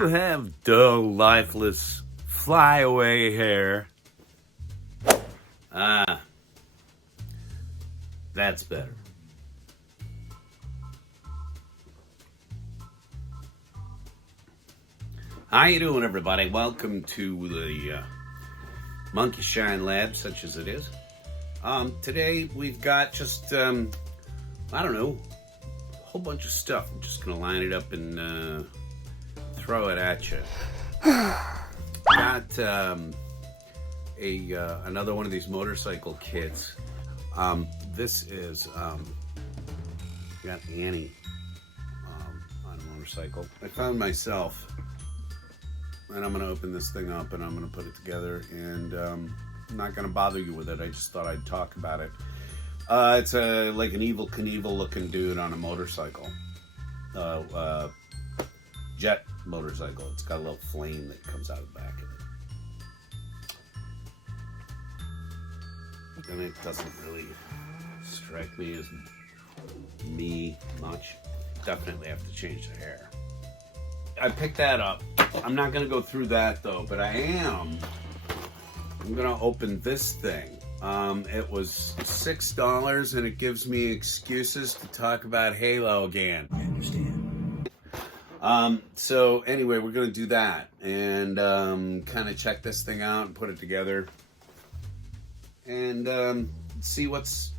you have dull, lifeless, flyaway hair? Ah, that's better. How you doing, everybody? Welcome to the Monkey Shine Lab, such as it is. Today we've got just, I don't know, a whole bunch of stuff. I'm just going to line it up and throw it at you. Got another one of these motorcycle kits. This is, got Annie on a motorcycle. I found myself, and I'm going to open this thing up and I'm going to put it together, and I'm not going to bother you with it. I just thought I'd talk about it. It's like an Evel Knievel looking dude on a motorcycle. Jet motorcycle. It's got a little flame that comes out of the back of it. And it doesn't really strike me as me much. Definitely have to change the hair. I picked that up. I'm not going to go through that though, but I'm going to open this thing. It was $6 and it gives me excuses to talk about Halo again. I understand. So anyway, we're going to do that and kind of check this thing out and put it together and see what's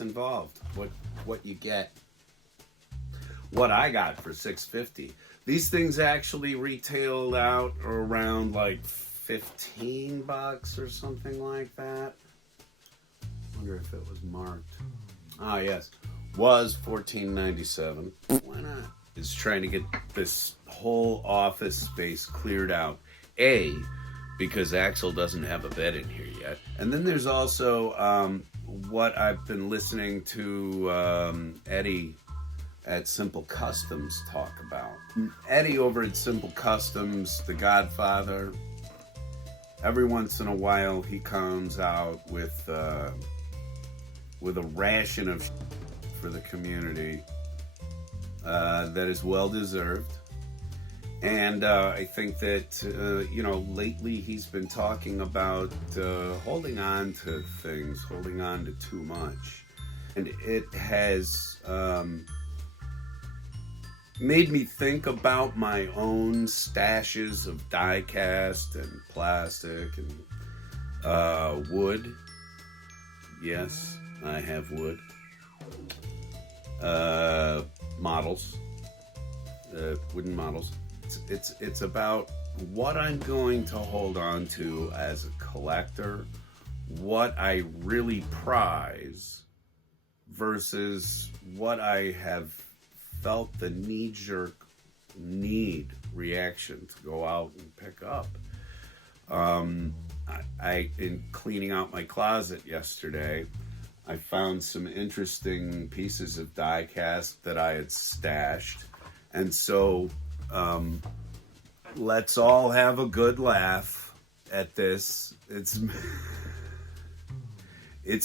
involved, what you get. What I got for $6.50. These things actually retailed out around like $15 or something like that. Wonder if it was marked. Ah, yes, was $14.97. Why not? Is trying to get this whole office space cleared out. A, because Axel doesn't have a bed in here yet, and then there's also what I've been listening to Eddie at Simple Customs talk about. Eddie over at Simple Customs, the Godfather, every once in a while he comes out with a ration of for the community that is well deserved. And I think that, lately he's been talking about holding on to things, holding on to too much. And it has made me think about my own stashes of die cast and plastic and wood. Yes, I have wood. Models, wooden models. It's about what I'm going to hold on to as a collector, what I really prize versus what I have felt the knee-jerk reaction to go out and pick up. In cleaning out my closet yesterday, I found some interesting pieces of die cast that I had stashed, and so let's all have a good laugh at this. It's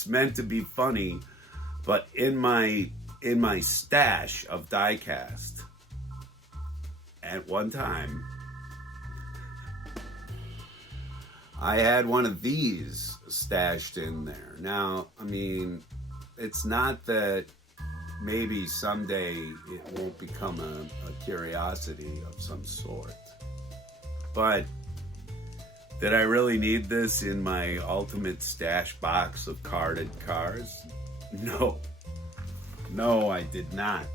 meant to be funny, but in my stash of die cast, at one time, I had one of these stashed in there. Now, I mean, it's not that maybe someday it won't become a curiosity of some sort, but did I really need this in my ultimate stash box of carded cars? No, I did not.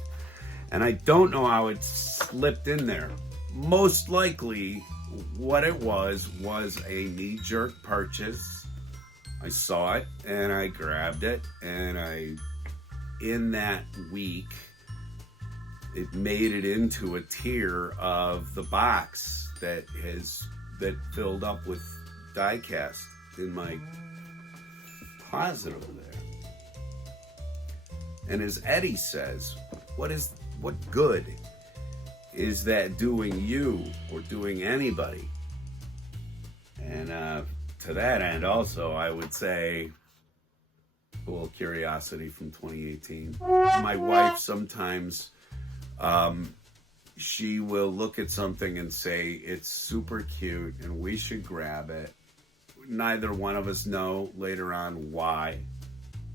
And I don't know how it slipped in there. Most likely, what it was a knee-jerk purchase. I saw it, and I grabbed it, and in that week, it made it into a tier of the box that filled up with die cast in my closet over there. And as Eddie says, what good is that doing you or doing anybody? And to that end also, I would say a little curiosity from 2018. My wife sometimes she will look at something and say, it's super cute and we should grab it. Neither one of us know later on why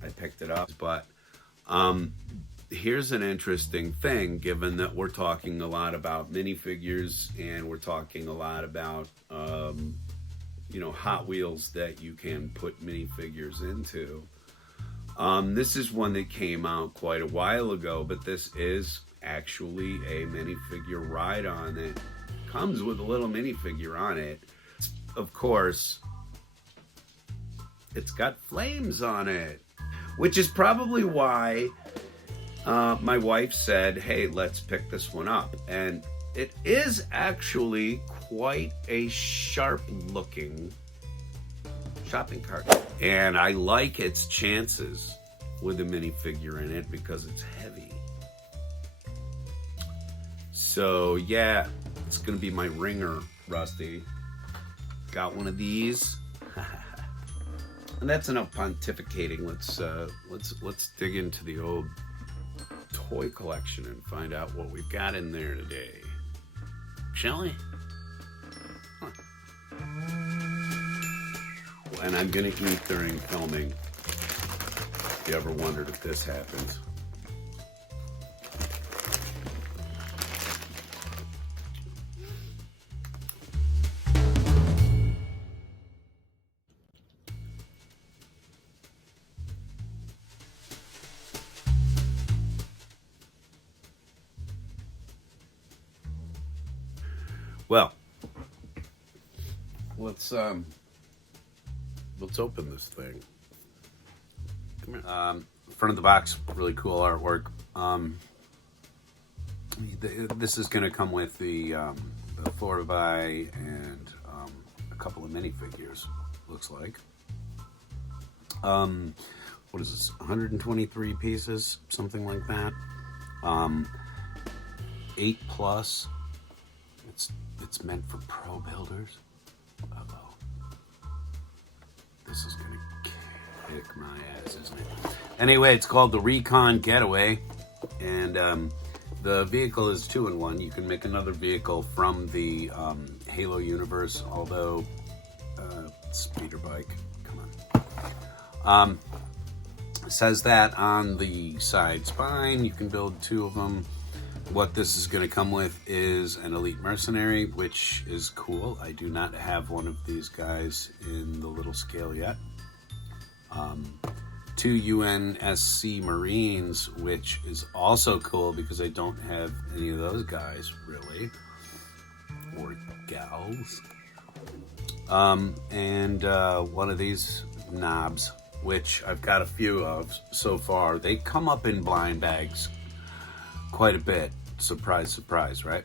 I picked it up, but here's an interesting thing, given that we're talking a lot about minifigures and we're talking a lot about you know, Hot Wheels that you can put minifigures into. This is one that came out quite a while ago, but this is actually a minifigure ride-on. It comes with a little minifigure on it. Of course, it's got flames on it, which is probably why my wife said, hey, let's pick this one up. And it is actually quite a sharp looking shopping cart. And I like its chances with a minifigure in it because it's heavy. So yeah, it's gonna be my ringer, Rusty. Got one of these. And that's enough pontificating. Let's dig into the old toy collection and find out what we've got in there today. Shall we? Huh. And I'm gonna eat during filming. If you ever wondered if this happens. Well, let's open this thing. Come here. Front of the box, really cool artwork. This is going to come with the Florida by and a couple of minifigures. Looks like. What is this? 123 pieces, something like that. 8+. It's meant for pro builders. Uh-oh. This is gonna kick my ass, isn't it? Anyway, it's called the Recon Getaway, and the vehicle is 2-in-1. You can make another vehicle from the Halo universe, although speeder bike. Come on. It says that on the side spine. You can build 2 of them. What this is going to come with is an Elite Mercenary, which is cool. I do not have one of these guys in the little scale yet. 2 UNSC Marines, which is also cool because I don't have any of those guys, really. Or gals. And one of these knobs, which I've got a few of so far. They come up in blind bags quite a bit. Surprise, surprise, right?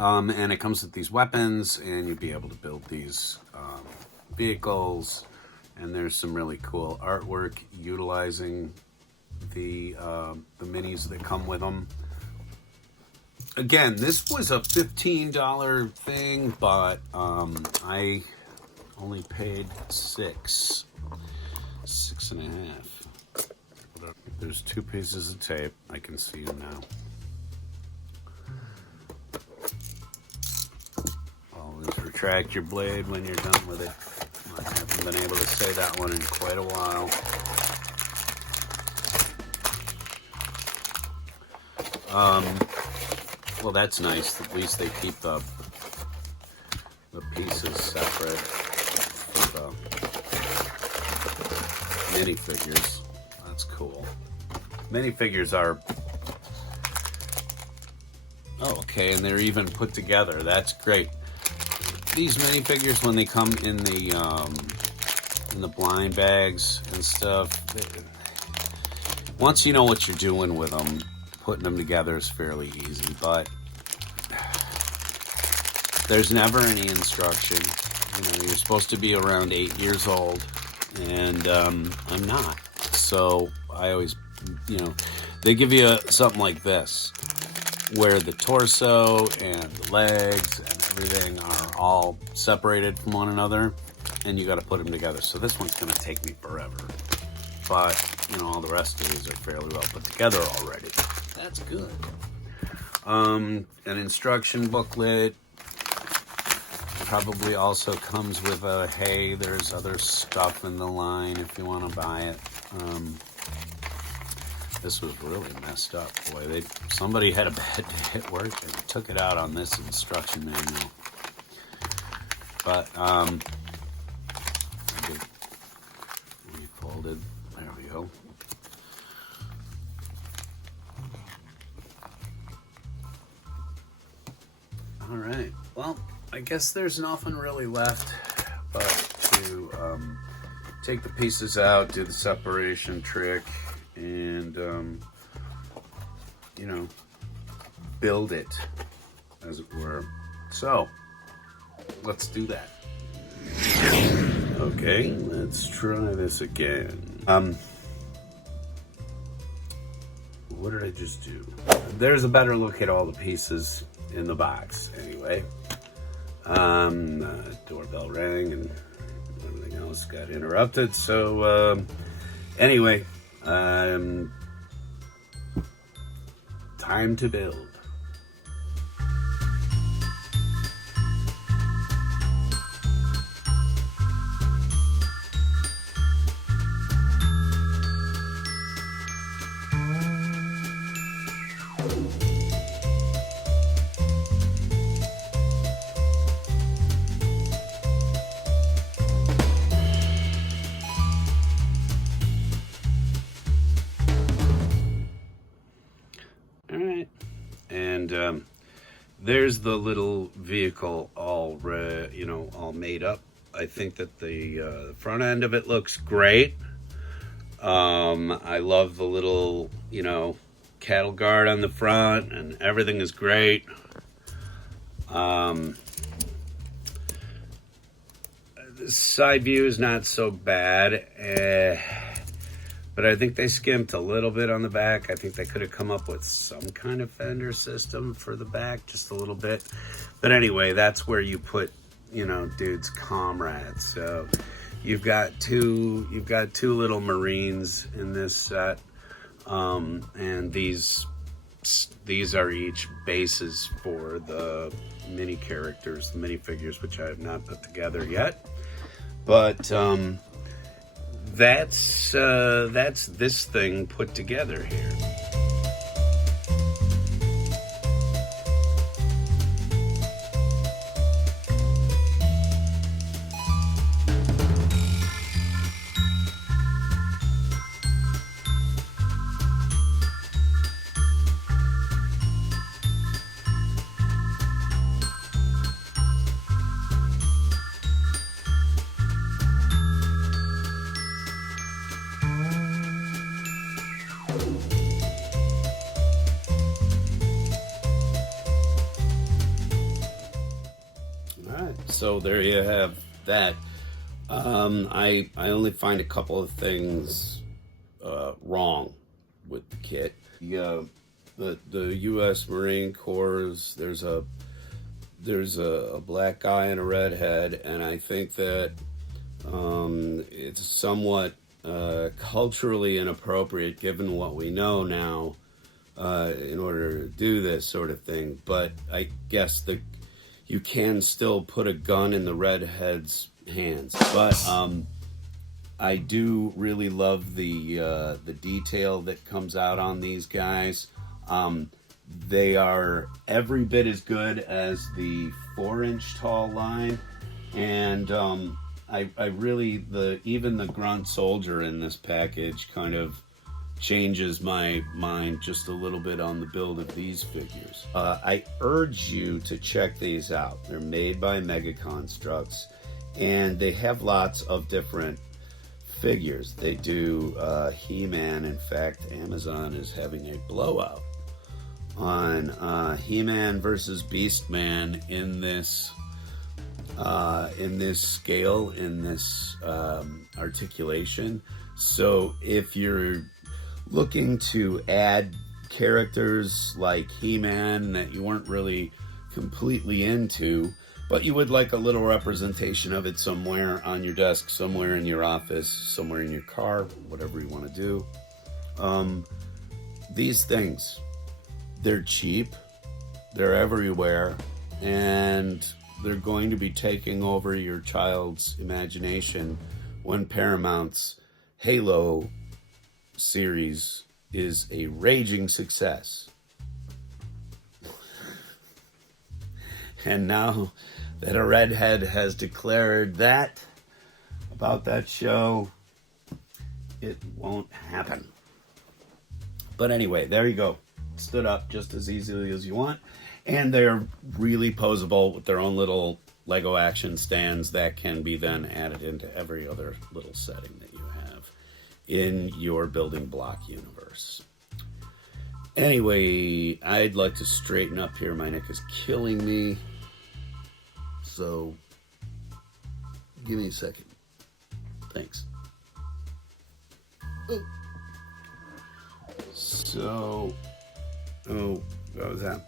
And it comes with these weapons, and you'll be able to build these vehicles. And there's some really cool artwork utilizing the minis that come with them. Again, this was a $15 thing, but I only paid $6.50. There's 2 pieces of tape. I can see them now. Always retract your blade when you're done with it. I haven't been able to say that one in quite a while. Well, that's nice. At least they keep the pieces separate for the minifigures. That's cool. Minifigures are... Oh, okay, and they're even put together. That's great. These minifigures, when they come in the blind bags and stuff, once you know what you're doing with them, putting them together is fairly easy, but there's never any instruction. You know, you're supposed to be around 8 years old, and I'm not. So I always, you know, they give you something like this, where the torso and the legs and everything are all separated from one another, and you got to put them together. So this one's going to take me forever, but you know, all the rest of these are fairly well put together already. That's good. An instruction booklet. Probably also comes with a, hey, there's other stuff in the line if you want to buy it. This was really messed up. Boy, somebody had a bad day at work and took it out on this instruction manual. But, folded. There we go. All right. Well, I guess there's nothing really left but to take the pieces out, do the separation trick, and you know, build it, as it were. So let's do that. Okay, let's try this again. What did I just do? There's a better look at all the pieces in the box anyway. Doorbell rang and everything else got interrupted. So anyway, time to build. And there's the little vehicle all made up. I think that the front end of it looks great. I love the little, cattle guard on the front, and everything is great. The side view is not so bad. But I think they skimped a little bit on the back. I think they could have come up with some kind of fender system for the back, just a little bit. But anyway, that's where you put, dude's comrades. So you've got two little Marines in this set, and these are each bases for the mini characters, the minifigures, which I have not put together yet. But that's this thing put together here. So there you have that. I only find a couple of things wrong with the kit. The U.S. Marine Corps, there's a black guy and a red head, and I think that it's somewhat culturally inappropriate given what we know now in order to do this sort of thing. But I guess you can still put a gun in the redhead's hands. But I do really love the detail that comes out on these guys. They are every bit as good as the 4-inch tall line, and I really even the grunt soldier in this package kind of changes my mind just a little bit on the build of these figures. I urge you to check these out. They're made by MegaConstrux, and they have lots of different figures. They do He-Man. In fact, Amazon is having a blowout on He-Man versus Beastman in this scale, in this articulation. So if you're looking to add characters like He-Man that you weren't really completely into, but you would like a little representation of it somewhere on your desk, somewhere in your office, somewhere in your car, whatever you want to do. These things, they're cheap, They're everywhere, and they're going to be taking over your child's imagination when Paramount's Halo series is a raging success. And now that a redhead has declared that about that show, it won't happen. But anyway, there you go. Stood up just as easily as you want. And they're really posable with their own little Lego action stands that can be then added into every other little setting that you have in your building block universe. Anyway, I'd like to straighten up here. My neck is killing me. So, give me a second. Thanks. Oh. So, what was that?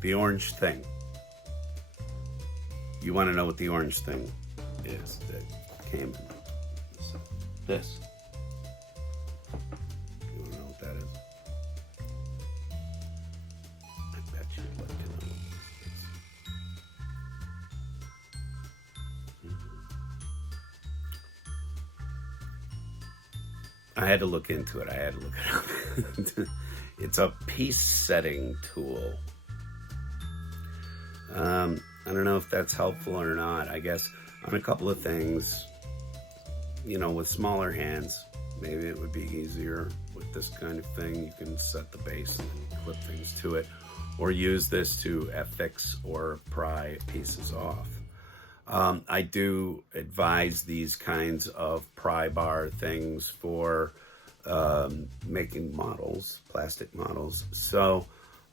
The orange thing. You want to know what the orange thing is that came in this? You want to know what that is? I bet you'd like to know. I had to look into it. I had to look it up. It's a piece setting tool. I don't know if that's helpful or not. I guess on a couple of things, with smaller hands, maybe it would be easier with this kind of thing. You can set the base and clip things to it, or use this to affix or pry pieces off. I do advise these kinds of pry bar things for making models, plastic models. So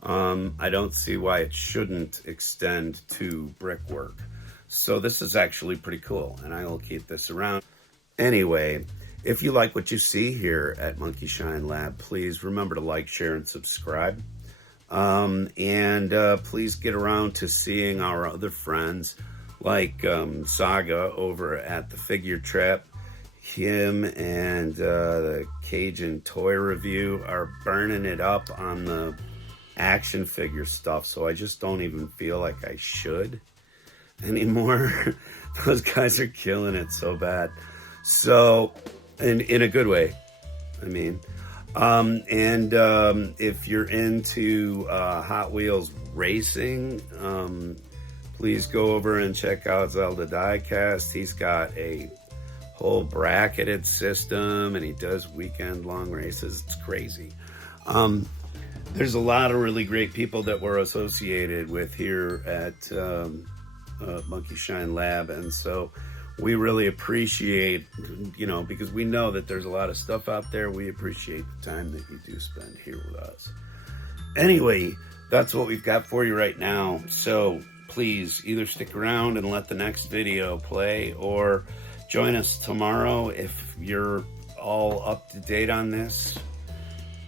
I don't see why it shouldn't extend to brickwork. So this is actually pretty cool, and I will keep this around. Anyway, if you like what you see here at Monkey Shine Lab, please remember to like, share, and subscribe. And please get around to seeing our other friends like Saga over at the Figure Trap. Him and the Cajun Toy Review are burning it up on the action figure stuff, so I just don't even feel like I should anymore. Those guys are killing it so bad. So, in a good way, I mean. If you're into Hot Wheels racing, please go over and check out Zelda Diecast. He's got a whole bracketed system, and he does weekend-long races. It's crazy. There's a lot of really great people that we're associated with here at Monkey Shine Lab, and so we really appreciate, because we know that there's a lot of stuff out there. We appreciate the time that you do spend here with us. Anyway, that's what we've got for you right now. So please either stick around and let the next video play, or join us tomorrow if you're all up to date on this.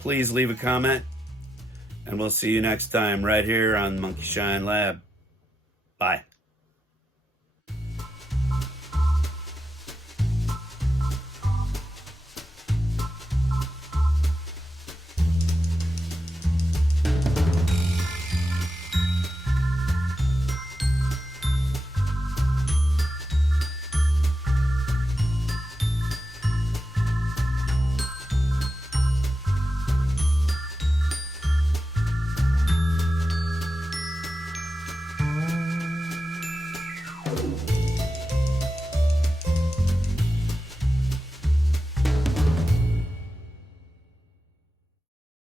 Please leave a comment, and we'll see you next time right here on Monkey Shine Lab. Bye.